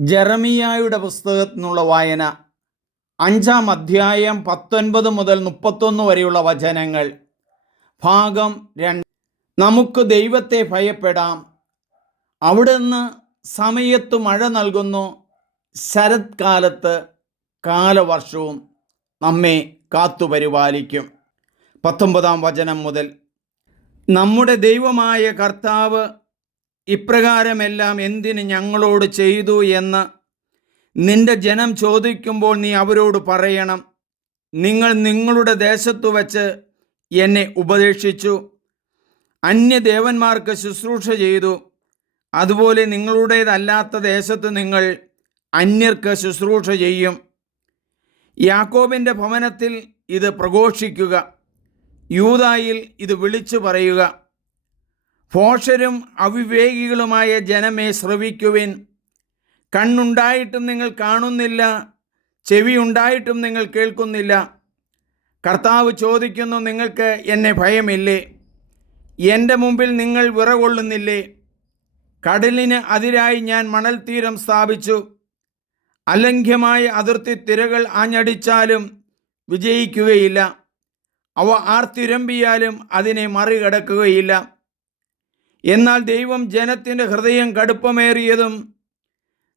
ജെറമിയായുടെ പുസ്തകത്തിൽ നിന്നുള്ള വായന അഞ്ചാം അധ്യായം പത്തൊൻപത് മുതൽ മുപ്പത്തൊന്ന് വരെയുള്ള വചനങ്ങൾ. ഭാഗം രണ്ട്. നമുക്ക് ദൈവത്തെ ഭയപ്പെടാം. അവിടുന്ന് സമയത്ത് മഴ നൽകുന്നു. ശരത്കാലത്ത് കാലവർഷവും നമ്മെ കാത്തുപരിപാലിക്കും. പത്തൊമ്പതാം വചനം മുതൽ. നമ്മുടെ ദൈവമായ കർത്താവ് ഇപ്രകാരമെല്ലാം എന്തിന് ഞങ്ങളോട് ചെയ്തു എന്ന് നിന്റെ ജനം ചോദിക്കുമ്പോൾ നീ അവരോട് പറയണം. നിങ്ങൾ നിങ്ങളുടെ ദേശത്തു വച്ച് എന്നെ ഉപദേശിച്ചു. അന്യദേവന്മാർക്ക് ശുശ്രൂഷ ചെയ്തു. അതുപോലെ നിങ്ങളുടേതല്ലാത്ത ദേശത്ത് നിങ്ങൾ അന്യർക്ക് ശുശ്രൂഷ ചെയ്യും. യാക്കോബിന്റെ ഭവനത്തിൽ ഇത് പ്രഘോഷിക്കുക. യൂതായിൽ ഇത് വിളിച്ചു പറയുക. ഭോഷരും അവിവേകികളുമായ ജനമേ ശ്രവിക്കുവിൻ. കണ്ണുണ്ടായിട്ടും നിങ്ങൾ കാണുന്നില്ല ചെവി ഉണ്ടായിട്ടും നിങ്ങൾ കേൾക്കുന്നില്ല. കർത്താവ് ചോദിക്കുന്നു നിങ്ങൾക്ക് എന്നെ ഭയമില്ലേ? എന്റെ മുമ്പിൽ നിങ്ങൾ വിറകൊള്ളുന്നില്ലേ? കടലിന് അതിരായി ഞാൻ മണൽത്തീരം സ്ഥാപിച്ചു. അലംഘ്യമായ അതിർത്തി തിരകൾ ആഞ്ഞടിച്ചാലും വിജയിക്കുകയില്ല. അവ ആർത്തിരമ്പിയാലും അതിനെ മറികടക്കുകയില്ല. എന്നാൽ ദൈവം ജനത്തിന്റെ ഹൃദയം കടുപ്പമേറിയതും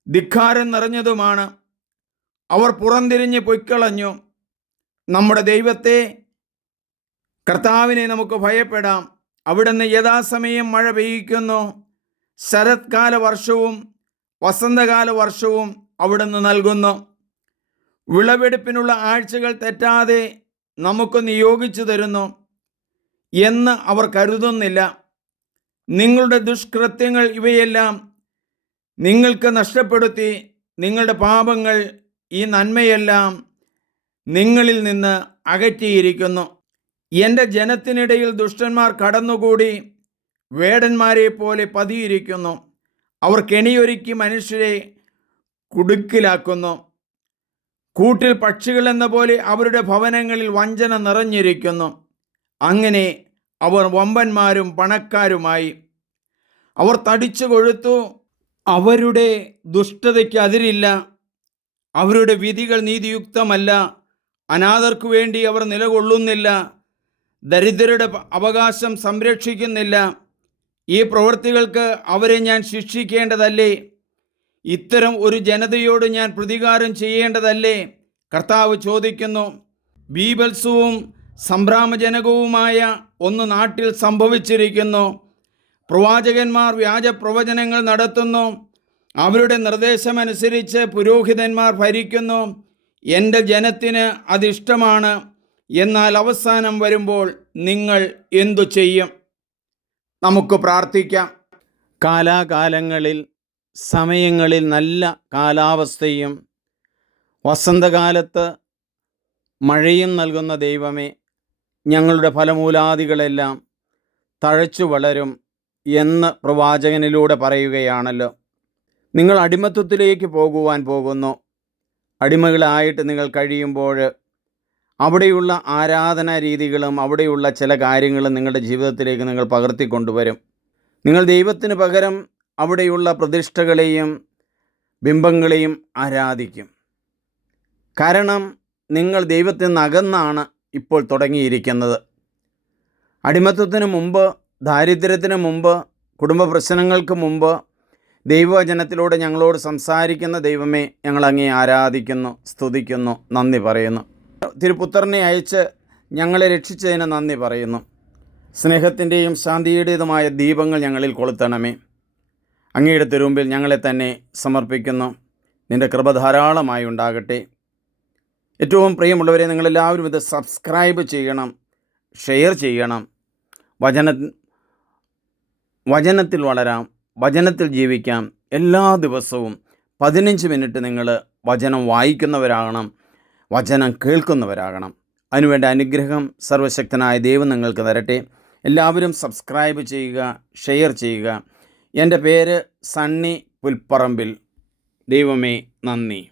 ധിക്കാരം നിറഞ്ഞതുമാണ്. അവർ പുറംതിരിഞ്ഞ് പൊയ്ക്കളഞ്ഞു. നമ്മുടെ ദൈവത്തെ കർത്താവിനെ നമുക്ക് ഭയപ്പെടാം. അവിടുന്ന് യഥാസമയം മഴ പെയ്യിക്കുന്നു. ശരത്കാല വർഷവും വസന്തകാല വർഷവും അവിടുന്ന് നൽകുന്നു. വിളവെടുപ്പിനുള്ള ആഴ്ചകൾ തെറ്റാതെ നമുക്ക് നിയോഗിച്ചു തരുന്നു എന്ന് അവർ കരുതുന്നില്ല. നിങ്ങളുടെ ദുഷ്കൃത്യങ്ങൾ ഇവയെല്ലാം നിങ്ങൾക്ക് നഷ്ടപ്പെടുത്തി നിങ്ങളുടെ പാപങ്ങൾ ഈ നന്മയെല്ലാം നിങ്ങളിൽ നിന്ന് അകറ്റിയിരിക്കുന്നു. എന്റെ ജനത്തിനിടയിൽ ദുഷ്ടന്മാർ കടന്നുകൂടി വേടന്മാരെ പോലെ പതിയിരിക്കുന്നു. അവർ കെണിയൊരുക്കി മനുഷ്യരെ കുടുക്കിലാക്കുന്നു. കൂട്ടിൽ പക്ഷികളെന്ന പോലെ അവരുടെ ഭവനങ്ങളിൽ വഞ്ചന നിറഞ്ഞിരിക്കുന്നു. അങ്ങനെ അവർ വമ്പന്മാരും പണക്കാരുമായി അവർ തടിച്ചു കൊഴുത്തു. അവരുടെ ദുഷ്ടതയ്ക്ക് അതിരില്ല. അവരുടെ വിധികൾ നീതിയുക്തമല്ല. അനാഥർക്ക് വേണ്ടി അവർ നിലകൊള്ളുന്നില്ല. ദരിദ്രരുടെ അവകാശം സംരക്ഷിക്കുന്നില്ല. ഈ പ്രവൃത്തികൾക്ക് അവരെ ഞാൻ ശിക്ഷിക്കേണ്ടതല്ലേ? ഇത്തരം ഒരു ജനതയോട് ഞാൻ പ്രതികാരം ചെയ്യേണ്ടതല്ലേ? കർത്താവ് ചോദിക്കുന്നു. ബീബത്സവും സംഭ്രാമജനകവുമായ ഒന്ന് നാട്ടിൽ സംഭവിച്ചിരിക്കുന്നു. പ്രവാചകന്മാർ വ്യാജ പ്രവചനങ്ങൾ നടത്തുന്നു. അവരുടെ നിർദ്ദേശമനുസരിച്ച് പുരോഹിതന്മാർ ഭരിക്കുന്നു. എന്റെ ജനത്തിന് അതിഷ്ടമാണ്. എന്നാൽ അവസാനം വരുമ്പോൾ നിങ്ങൾ എന്തു ചെയ്യും? നമുക്ക് പ്രാർത്ഥിക്കാം. കാലാകാലങ്ങളിൽ സമയങ്ങളിൽ നല്ല കാലാവസ്ഥയും വസന്തകാലത്ത് മഴയും നൽകുന്ന ദൈവമേ ഞങ്ങളുടെ ഫലമൂലാദികളെല്ലാം തഴച്ചു വളരും എന്ന് പ്രവാചകനിലൂടെ പറയുകയാണല്ലോ. നിങ്ങൾ അടിമത്വത്തിലേക്ക് പോകുവാൻ പോകുന്നു. അടിമകളായിട്ട് നിങ്ങൾ കഴിയുമ്പോൾ അവിടെയുള്ള ആരാധനാ രീതികളും അവിടെയുള്ള ചില കാര്യങ്ങളും നിങ്ങളുടെ ജീവിതത്തിലേക്ക് നിങ്ങൾ പകർത്തി കൊണ്ടുവരും നിങ്ങൾ ദൈവത്തിന് പകരം അവിടെയുള്ള പ്രതിഷ്ഠകളെയും ബിംബങ്ങളെയും ആരാധിക്കും. കാരണം നിങ്ങൾ ദൈവത്തിൽ നിന്ന് അകന്നാണ് ഇപ്പോൾ തുടങ്ങിയിരിക്കുന്നത്. അടിമത്വത്തിന് മുമ്പ് ദാരിദ്ര്യത്തിന് മുമ്പ് കുടുംബ പ്രശ്നങ്ങൾക്ക് മുമ്പ് ദൈവവചനത്തിലൂടെ ഞങ്ങളോട് സംസാരിക്കുന്ന ദൈവമേ ഞങ്ങൾ അങ്ങേ ആരാധിക്കുന്നു സ്തുതിക്കുന്നു നന്ദി പറയുന്നു. തിരുപുത്രനെ അയച്ച് ഞങ്ങളെ രക്ഷിച്ചതിന് നന്ദി പറയുന്നു. സ്നേഹത്തിന്റെയും ശാന്തിയുടേതുമായ ദീപങ്ങൾ ഞങ്ങളിൽ കൊളുത്തണമേ. അങ്ങയുടെ തിരുമ്പിൽ ഞങ്ങളെ തന്നെ സമർപ്പിക്കുന്നു. നിന്റെ കൃപ ധാരാളമായി ഉണ്ടാകട്ടെ. ഏറ്റവും പ്രിയമുള്ളവരെ നിങ്ങളെല്ലാവരും ഇത് സബ്സ്ക്രൈബ് ചെയ്യണം ഷെയർ ചെയ്യണം. വചന വചനത്തിൽ വളരാം വചനത്തിൽ ജീവിക്കാം. എല്ലാ ദിവസവും പതിനഞ്ച് മിനിറ്റ് നിങ്ങൾ വചനം വായിക്കുന്നവരാകണം വചനം കേൾക്കുന്നവരാകണം. അതിനുവേണ്ട അനുഗ്രഹം സർവശക്തനായ ദൈവം നിങ്ങൾക്ക് തരട്ടെ. എല്ലാവരും സബ്സ്ക്രൈബ് ചെയ്യുക ഷെയർ ചെയ്യുക. എന്റെ പേര് സണ്ണി പുൽപ്പറമ്പിൽ. ദൈവമേ നന്ദി.